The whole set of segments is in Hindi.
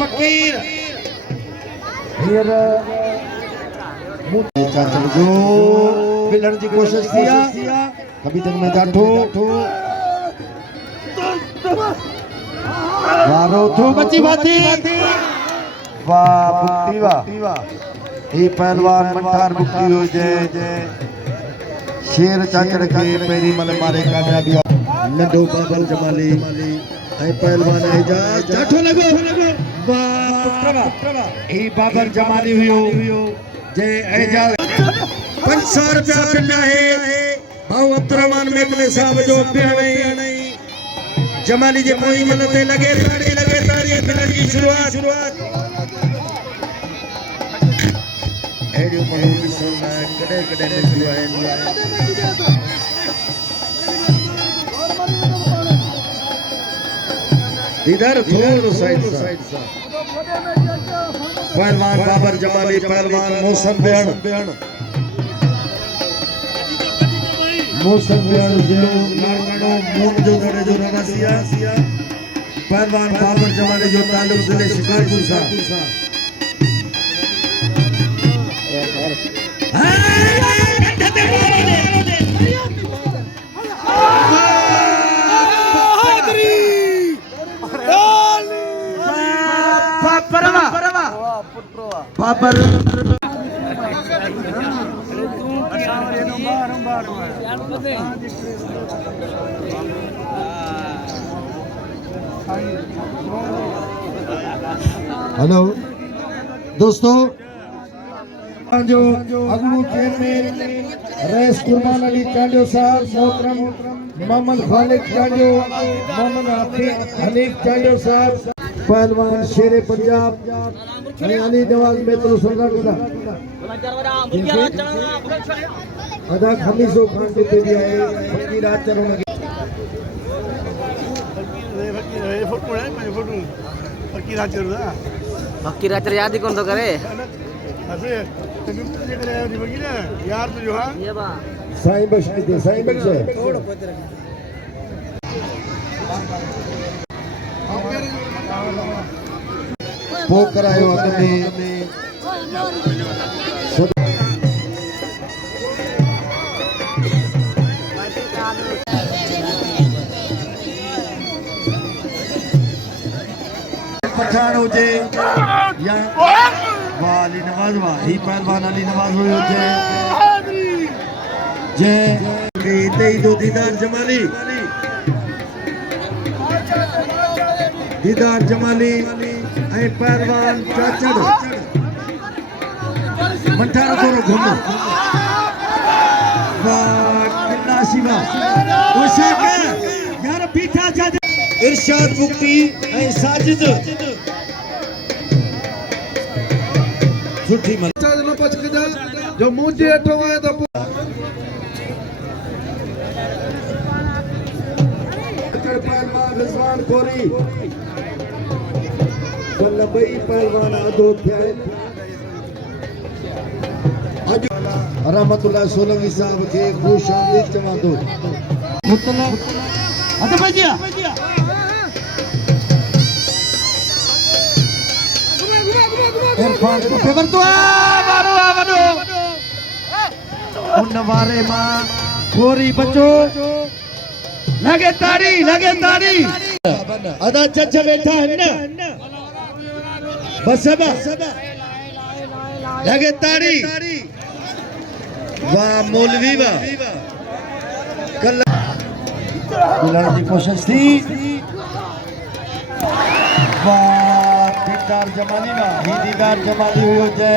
फकीर फिर चाचर जो मिलने की कोशिश किया कभी तक में जाठो वारो थू बची बाती वाह मुक्ति वाह ये पहलवान मंठार मुक्ति हो जय शेर चाचड़ के पेरी मल मारे कामयाबी नंढो बाबर जमाली ऐ पहलवान एजाज जाठो लगो वाह पुत्रवा ये बाबर जमाली हुयो जय एजाज 500 रुपया पिल्ला है भाऊ अब्दुर्रहमान मेकले साहब जो पिया जमाली जे मोई मनते लगे ताड़ी फिल्म की शुरुआत एडियो महबूबी सोना कड़े निकलो है इधर थोड़ो साइड पहलवान बाबर जमाली पहलवान मौसम बेहन जो लाड़कानो मून जो नड़े जो रवासिया पहलवान बाबर जमाली जो तालुक जिले शिकारपुर सा बाबर हेलो दोस्तों जो अगलू चेयरमैन रईस कुर्बान अली चांडियो साहब मोहतरम मोहम्मद खालिद चांडियो मोहम्मद हनीफ चांडियो साहब पहलवान शेरे पंजाब अली नवाज मेतलो सरदार अदा खमीसो खान के भी आए फकीर आचर लगे फकीर आचर याद ही कौन तो करे यार तो जो है ये बा साईं बख्श पोकर आयो अगने पठान हुजे या वाली नवाज वाह ही पहलवान अली नवाज हुयो जय दे दो दीदार जमाली ऐ पहलवान चाचड़ मंठार तोरो घुमो वाह किन्ना शिवा ओशा के यार पीठा जा इरशाद मुक्ति ऐ साजिद सुठी मन न पच के जा जो मुझे अठो आए तो पहलवान रिजवान कोरी लंबई पहलवान अदो थे आज रहमतुल्लाह सोलंकी साहब के खुश आमदीद चवा दो मुतला अते भजिया इरफान को पेपर तो वारो उन वारे मां कोरी बचो लगे ताड़ी अदा चच बैठा है ना बस लगे ताड़ी वाह मौलवी वाह कल बुलाने की कोशिश थी वाह दीदार जमाली वाह ही दीदार जमाली हुई जय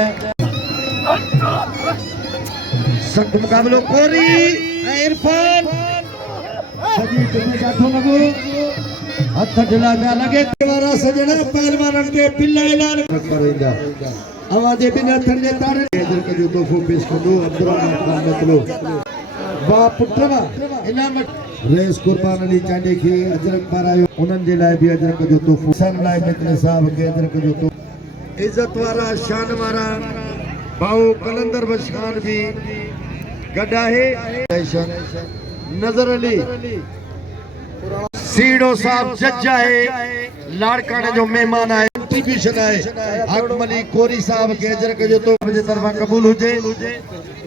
सख्त मुकाबलो कोरी इरफान सजी तुम्हें जाठो लगो हथ ढिला जा लगे वारा सजना पहलवान के पिल्ला ऐलान करेंदा आवाजे बिना थंडे तारे इधर के जो तोहफो पेश करो अब्दुर्रहमान खान मतलब वाह पुत्रवा इनाम रईस कुर्बान अली चांडे के अजरक पारायो उनन जे लाए भी अजरक जो तोहफो सन लाए मित्र साहब के अजरक जो तो इज्जत वारा शान वारा भाऊ कलंदर बशखान भी गड्ढा है नजर अली सीडो साहब जज है लाड़काने जो मेहमान आए कंट्रीब्यूशन है हाकिम अली कोरी साहब के अजर के जो तो मुझे तरफा कबूल हुजे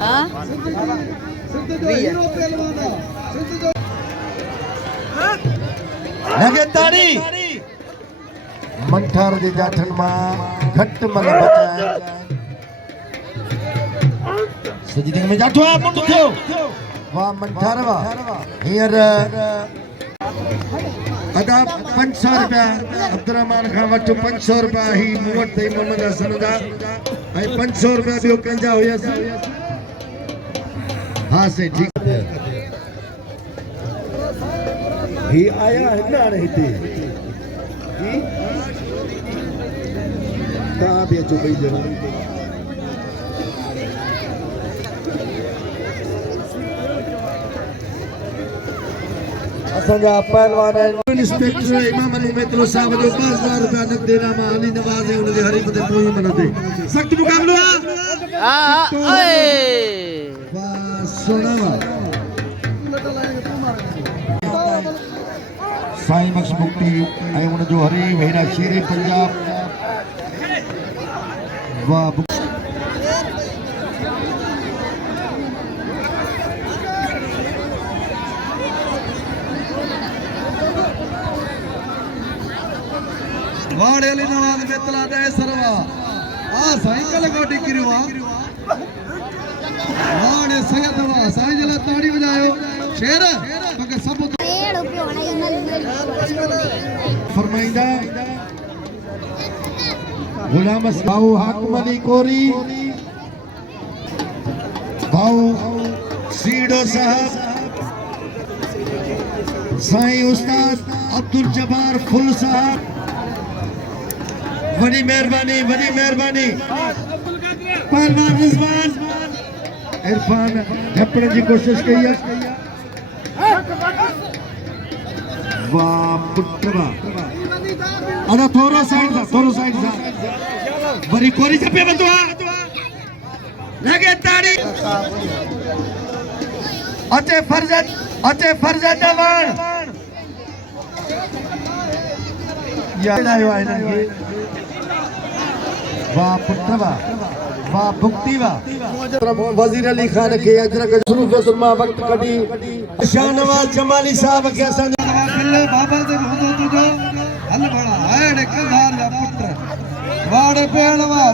हाँ लगे ताड़ी मंठार जे जाठन मां घट मन बचाए सजी में जाठो आ मुंड थियो वाह मंठार वाह हियर अदा 500 रुपया अब्दुरहमान खां वटि 500 रुपया ही मूं वटि अथई मोहम्मद हसन जा ऐं 500 रुपया ॿियो कंहिंजा हुयसि हाँ से ठीक ही आया है ना हिते ही तव्हां बि अचो ॿई ॼणा असांजा पहलवान इंस्पेक्टर इमाम अली मेत्रो साहब जो 5000 रुपया नक़दी इनाम अली नवाज़ है उनके हरीफ ते पोइ मनते सख्त मुकाबलो वाह सोना साईं बख्श मुक्ति ऐं उन जो हरीफ हेड़ा शेरे पंजाब वाह वाड़े अली नवाज बेतला दे सरवा आ साइकिल गोटी किरवा वाड़े सैयद वा साईं जला ताड़ी बजायो शेर मगर सब फरमाइंदा गुलाम भाऊ हाकिम अली कोरी भाऊ सीडो साहब साईं उस्ताद अब्दुल जब्बार फुल साहब बड़ी मेहरबानी पहलवान रिजवान इरफान झपड़े की कोशिश कई है वाह पुटवा अदा थोरो साइड सा बड़ी कोरी झपे बंदुआ लगे ताड़ी अचे फरजत जवान याद आयो आइनन के वाह पुत्रवा वाह भुक्ति वाह वजीर अली खान के अजरक शुरू के सुरमा वक्त कडी शाहनवाज जमाली साहब के असन बाबा दे होंदो तुजो हल बड़ा हेड़े कंधार जा पुत्र वाड़े पेणवा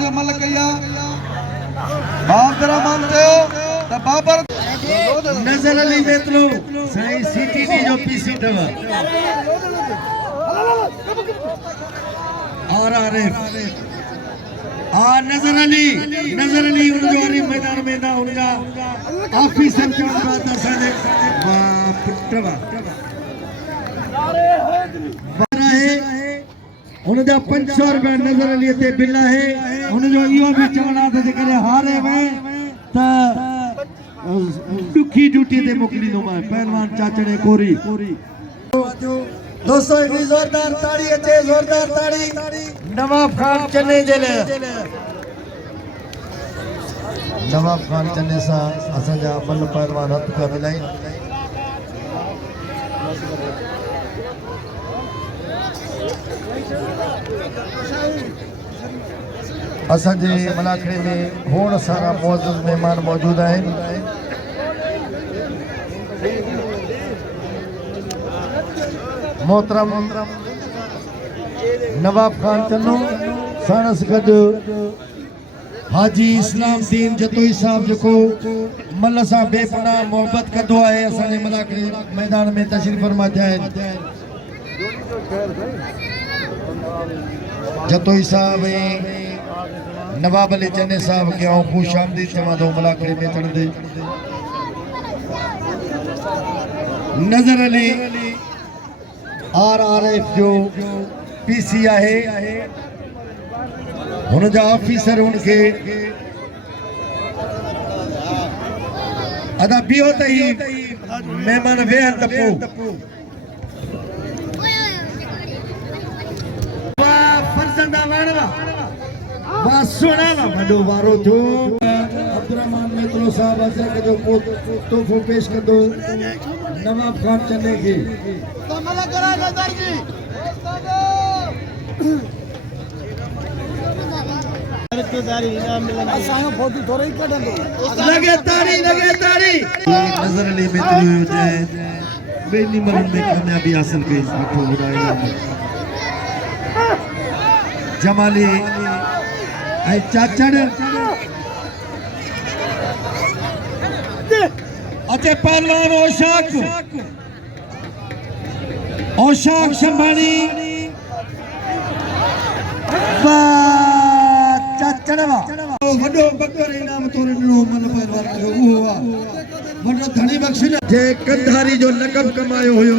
जो मलकया बाबरा मानते हो त बाबर नजर अली मेतलो साईं सीटीडी जो पीसी दवा और आरिफ नजर अली उनजो हरी मैदान में ना उनजा ऑफिसर चढ़ बात असांजे वाह पुटवा है उनजा 500 रुपया नजर अली ते बिल है उनजो इहो भी चवणा त जेकॾहिं हारे में त दुखी ड्यूटी ते मोकिलींदो मां पहलवान चाचड़े कोरी दोस्तों एक जोरदार ताड़ी अचे जोरदार ताड़ी नवाब खान चने जे लाइ नवाब खान चने सां असांजा मल पहलवान हथ पिया मिलाइनि असांजे मलाखड़े में खोड़ सारा मौजूद मेहमान मौजूद आहिनि मोहतरम नवाब खान चन्नो साणस गॾु हाजी इस्लाम दीन जतोई साहब जेको मल सां बेपनाह मोहबत कंदो आहे असांजे मलाखड़े मैदान में तशरीफ़ फरमा थिया आहिनि जतोई साहब ऐं नवाब अली चने साहब खे आउं ख़ुशि आमदीद चवां थो मलाखड़े में चढ़ंदे नज़र अली RRF जो PC आहे हुन जा ऑफिसर उनके अदा बियो त ही मेहमान वेहन त पोइ वाह फरजंदा वाणवा वाह सोना वॾो वारो थियो अब्दुरहमान मेत्रो साहब अजरक जो तोहफ़ो पेश कंदो नवाब खान चने खे लगे ताड़ी नजर अली में बेनी मलन में कामयाबी हासिल की मिठू बुराई जमाली ऐ चाचड़ अते पहलवान औशाक शंभानी चाचड़वा वडो बकर इनाम तोरे नो मन पहलवान जो हुआ वडो धनी बख्शिला जे कंधारी जो लक़ब कमायो हुयो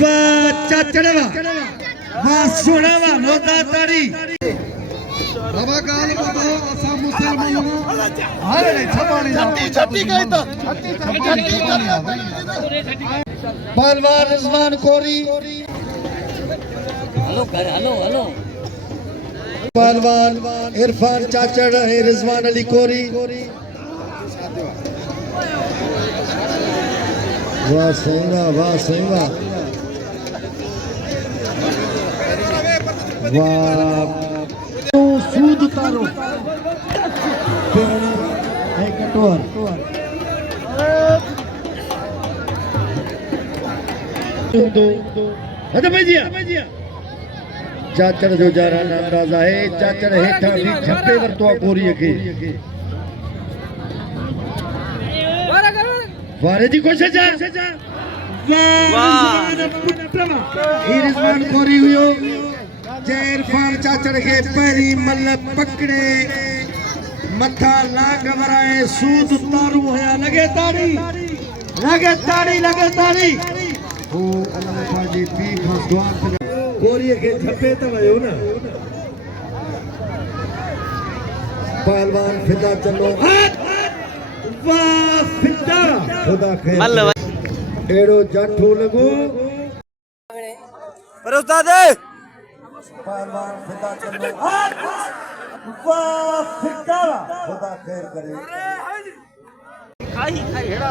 वाह चाचड़वा वाह सोनावा लोदा ताड़ी बाबा गाल बाबा असा मुसलमान हारे छपाणी छटी गई तो पहलवान रिजवान कोरी हेलो पहलवान इरफान चाचड़ है रिजवान अली कोरी वाह सही वाह तो सूद तारो है कटोर भैया चाचड़ जो जारा नामराज है चाचड़ हेठा भी झप्पे वरतो कोरी के वारे जी कोशिश वाह रिजवान कोरी हुयो जय इरफान चाचड़ के पैरी मल पकड़े मथा लाग वराए सूद तारू होया लगे ताड़ी ओ अल्लाह जी पी खां दुआ कोरी के झपे त वयो ना पहलवान फिदा चलो वाह फिदा खुदा खैर एड़ो जाठो लगो पर उस्ताद पहलवान फिदा चलो वाह फिदा खुदा खैर करे खाई हेड़ा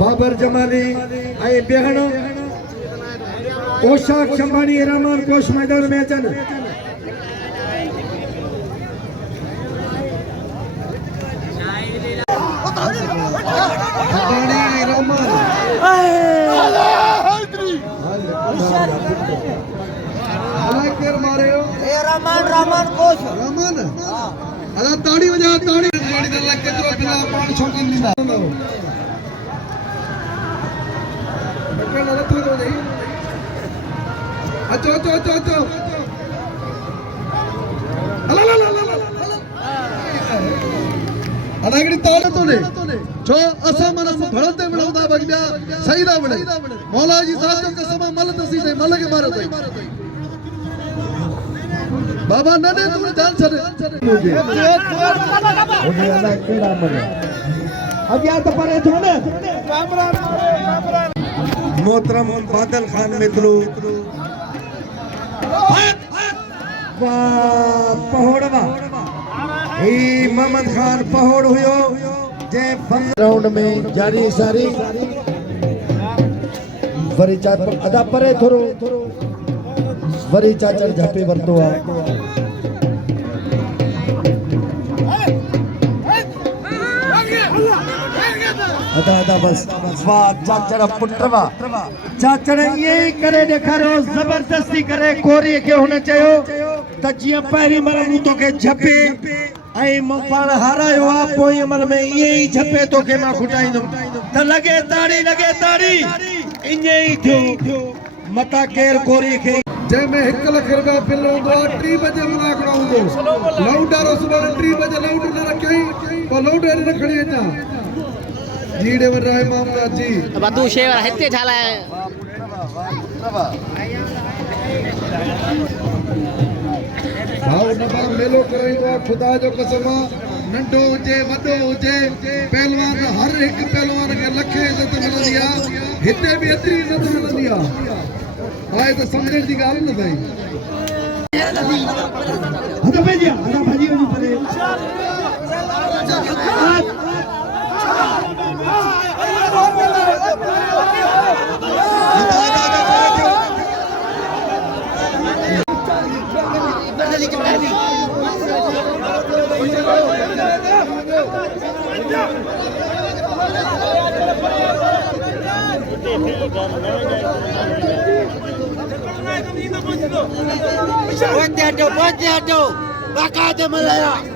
बाबर जमाली ऐं बेहणो पोशाक शंभानी रहमान कोश मैदान में अचन रहमान कोश रहमान अला ताड़ी वजा ताड़ी जोड़ी दल केतरो बिना पाण शौकीन लींदा बटे न थो दो दे अचो अला अडागड़ी ताड़ तो ने छो असा मन भड़ते मिलंदा बगया सही दा बणे मौला जी साहब जो कसम मल तसी दे मल के मारो दे बाबा नने तू जान छड़े मुझे अल्लाह केड़ा मने अगिया तो परे थो ने मोहतरम बादल खान मित्रो वाह पहोड़वा ई मोहम्मद खान पहोड़ हुयो जे राउंड में जारी सारी वरी चाचड़ अदा परे थोरो वरी चाचड़ झपे वरतो आ अदा बस वाह चाचड़ पुटवा चाचड़ ये करे देखारो जबरदस्ती करे कोरी के होने चयो त जिया पहिरी मरमू तो के झपे ऐ पाण हारायो आ पोइ अमल में ये ही झपे तो के मां खुटाइंदुम त लगे ताड़ी इने ही थियो मता केर कोरी के जे में 1 लाख रुपया पिलो 3 बजे मुलाकड़ा हुंदो लाउडारो सुबह 3 बजे लाउड न रखई तो लाउड रखणी अचा जीड़े वर राय मामला जी बदू शेर हिते छाला है भाव नबा मेलो कराइंदो खुदा जो कसम नंढो हुजे वडो हुजे पहलवान हर एक पहलवान के लखे इज्जत मिलंदी आ हिते भी एतरी इज्जत मिलंदी आ आए तो समझण दी गाल न भाई हदा भाजी वनी परे Buat dia tu, bakar dia Malaya.